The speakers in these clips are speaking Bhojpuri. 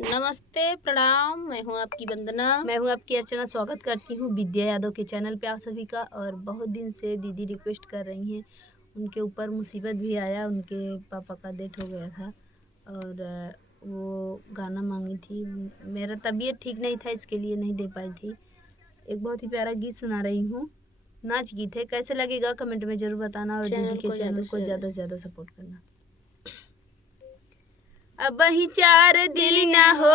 नमस्ते, प्रणाम। मैं हूँ आपकी वंदना। मैं हूँ आपकी अर्चना। स्वागत करती हूँ विद्या यादव के चैनल पे आप सभी का। और बहुत दिन से दीदी रिक्वेस्ट कर रही हैं, उनके ऊपर मुसीबत भी आया, उनके पापा का डेथ हो गया था और वो गाना मांगी थी। मेरा तबीयत ठीक नहीं था, इसके लिए नहीं दे पाई थी। एक बहुत ही प्यारा गीत सुना रही हूँ, नाच गीत है। कैसे लगेगा कमेंट में ज़रूर बताना और दीदी के चैनल को ज़्यादा से ज़्यादा सपोर्ट करना। अब ही 4 दिन हो,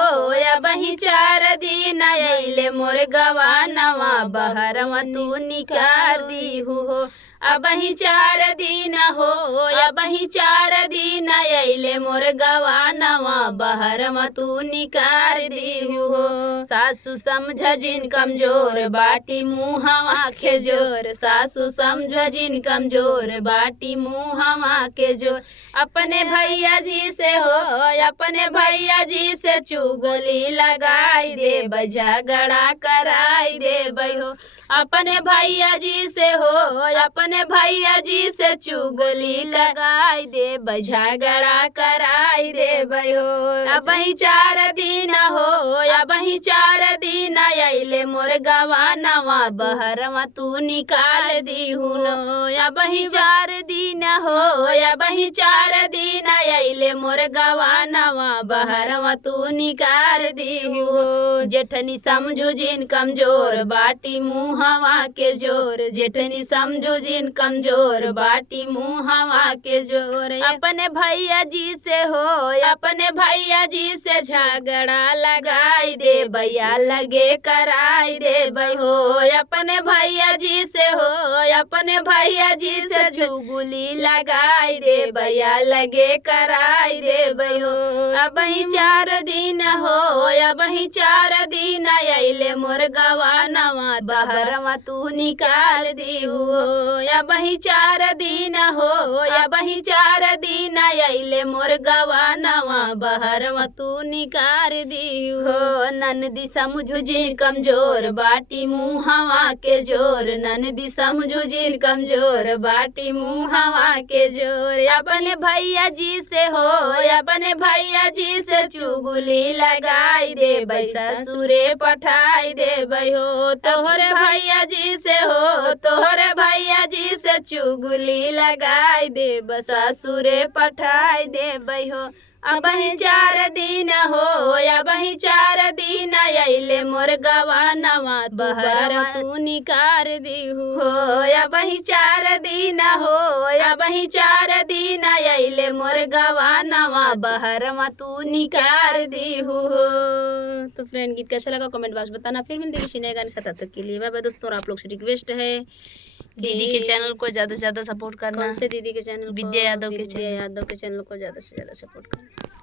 अब ही 4 दिन अइले मोर गवानवा, बहरवा तू निकार दी हो। अब ही 4 दिन हो, अब ही 4 दिन अइले मोर गवानवा, बहरवा तू निकार दी हो। सासू समझ जिन कमजोर, बाटी मुँहवा के जोर। सासू समझ जिन कमजोर, बाटी मुँहवा के जोर। अपने भैया जी से हो, अपने भैया जी से चुगली लगाई दे, झगड़ा कराई दे हो। अपने भैया जी से हो, अपने भैया जी से चुगली लगाई दे, झगड़ा कराई दे हो। अब ही 4 दिन हो, अब ही 4 दिन अइले मोर गवानवा, बहरवा तू निकाल दी हूँ। अब ही 4 दिन हो, अब ही 4 दिन अइले मोर गवानवा, बहरवा तू निकाल दी हो। जेठनी समझू जिन कमजोर, बाटी मुँहवा के जोर। जेठनी समझू जिन कमजोर, बाटी मुँहवा के जोर। अपने भैया जी से हो, अपने भैया जी से झगड़ा लगाई दे, भैया लगे कराई दे हो। अपने भैया जी से हो, अपने भैया जी से चुगली लगाई दे, भैया लगे कराई दे हो। अब ही 4 दिन हो, अब ही 4 दिन अइले मोर गवानवा, बहरवा तू निकाल दी हो। अब ही 4 दिन हो, अब ही 4 दिन अइले मोर गवानवा, बहरवा तू निकाल दी हो। ननदी समझू जिन कमजोर, बाटी मुँहवा के जोर। ननदी समझू जिन कमजोर, बाटी मुँहवा के जोर। अपने भैया जी से हो, अपने भैया जी से चुगली लगाई दे, ससुरे पठाई दे हो। तोहरे भैया जी से हो, तोहरे भैया जी से चुगली लगाई दे, ससुरे पठाई दे हो। अब ही 4 दिन हो, अब ही 4 दिन अइले मोर गवानवा, बहरवा तू निकार दी हो। अब ही 4 दिन हो, अब ही 4 दिन अइले मोर गवानवा, बहरवा तू निकार दी हो। तो फ्रेंड, गीत कैसा लगा कमेंट बॉक्स बताना। फिर मिलते किसी नए गाने साथ, तब तक के लिए बाय बाय दोस्तों। और आप लोग से रिक्वेस्ट है, दीदी के चैनल को ज़्यादा से ज़्यादा सपोर्ट करना। कौन से दीदी के चैनल? विद्या यादव के चैनल को ज़्यादा से ज़्यादा सपोर्ट करना।